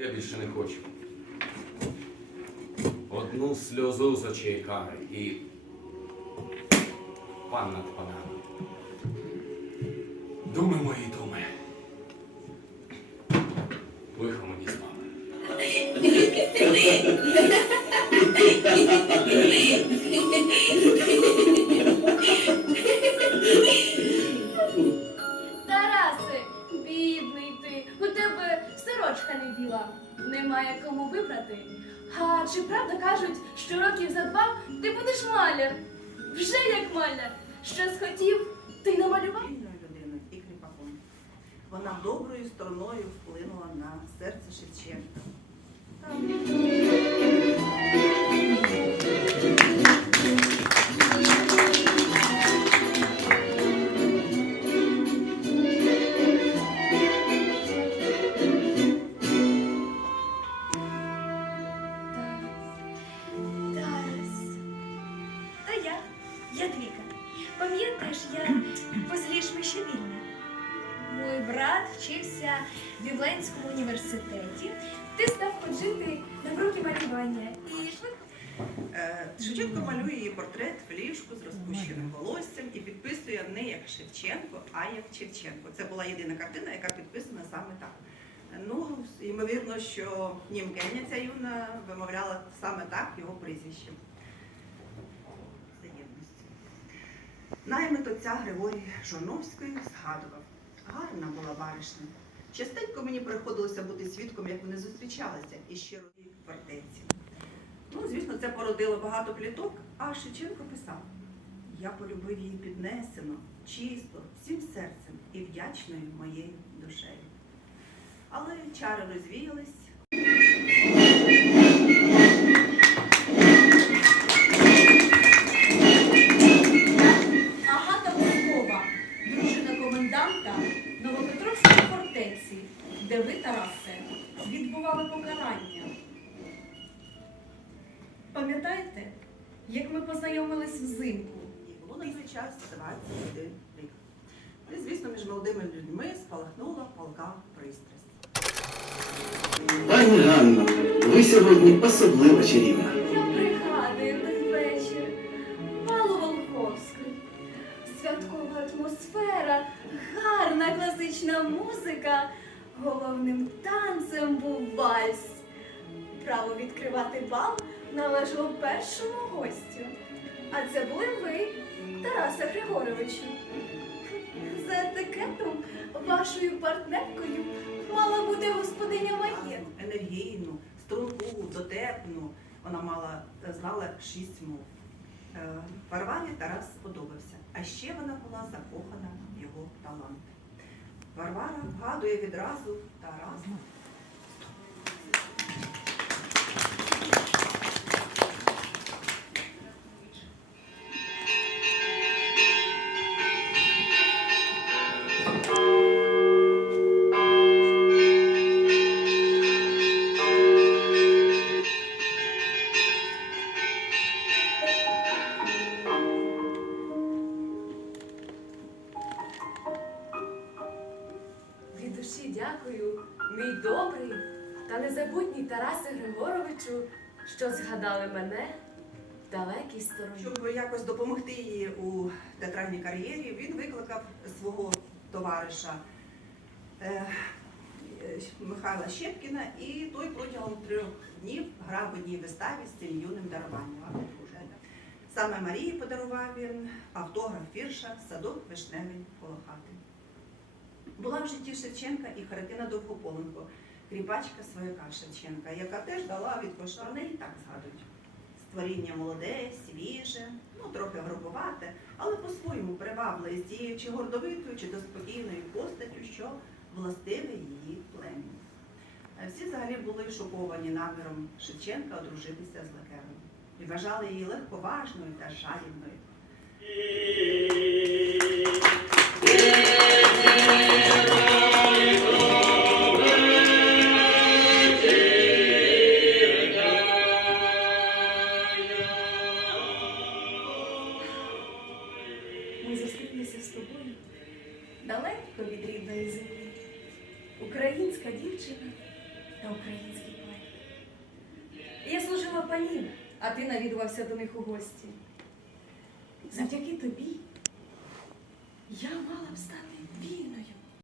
Я більше не хочу. Одну сльозу з очей кари і пан над панами. Думи мої думи. Лихо мені з вами. Сорочка не біла, немає кому вибрати. А чи правда кажуть, що років за два ти будеш маляр? Вже як маляр. Що схотів, ти намалював? людиною і кріпаком. Вона доброю стороною вплинула на серце Шевченка. Я, Двіка. Пам'ятаєш, я ще вільна. Мой брат вчився в Вівленському університеті. Ти став ходити на уроки малювання і швидко. Е, Шевченко малює її портрет в ліжку з розпущеним волоссям і підписує не як Шевченко, а як Чевченко. Це була єдина картина, яка підписана саме так. Ну, ймовірно, що німкеня ця юна вимовляла саме так його прізвище. Наймит отця Григорій Жоновської згадував. Гарна була баришня. Частенько мені приходилося бути свідком, як вони зустрічалися і щиро в фортеці. Ну, звісно, це породило багато пліток, а Шевченко писав: Я полюбив її піднесено, чисто, всім серцем і вдячною моєю душею. Але чари розвіялись. Відбували покарання. Пам'ятаєте, як ми познайомились взимку? І було на той час 21 рік. Ну, І, звісно, між молодими людьми спалахнула полка пристрасть. Пані Ганно, ви сьогодні особливо чарівна. Танцем був вальс. Право відкривати бал належало першому гостю. А це були ви, Тарасе Григоровичу. За етикетом вашою партнеркою мала бути господиня Маєн. енергійну, струнку, дотепну. Вона мала, знала шість мов. Е, Варварі Тарас сподобався, а ще вона була закохана в його талант. Варвара вгадує відразу Тараса. Дякую, мій добрий та незабутній Тарасе Григоровичу, що згадали мене в далекій стороні. Щоб якось допомогти їй у театральній кар'єрі, він викликав свого товариша е, Михайла Щепкіна, і той протягом трьох днів грав в одній виставі з цим юним даруванням. Саме Марії подарував він автограф вірша Садок вишневий коло хати. Була в житті Шевченка і Харитина Довгополенко, кріпачка свояка Шевченка, яка теж дала від про неї так згадують. Створіння молоде, свіже, ну трохи грубувате, але по-своєму привабливе з тією чи гордовитою, чи то спокійною постаттю, що властиве її плем'ю. Е, Всі взагалі були шоковані наміром Шевченка одружитися з Лекером і вважали її легковажною та жадібною. Ми зустрілися з тобою далеко від рідної землі. Українська дівчина та український поет. Я служила панів, а ти навідувався до них у гості. Завдяки тобі я мала б стати вільною.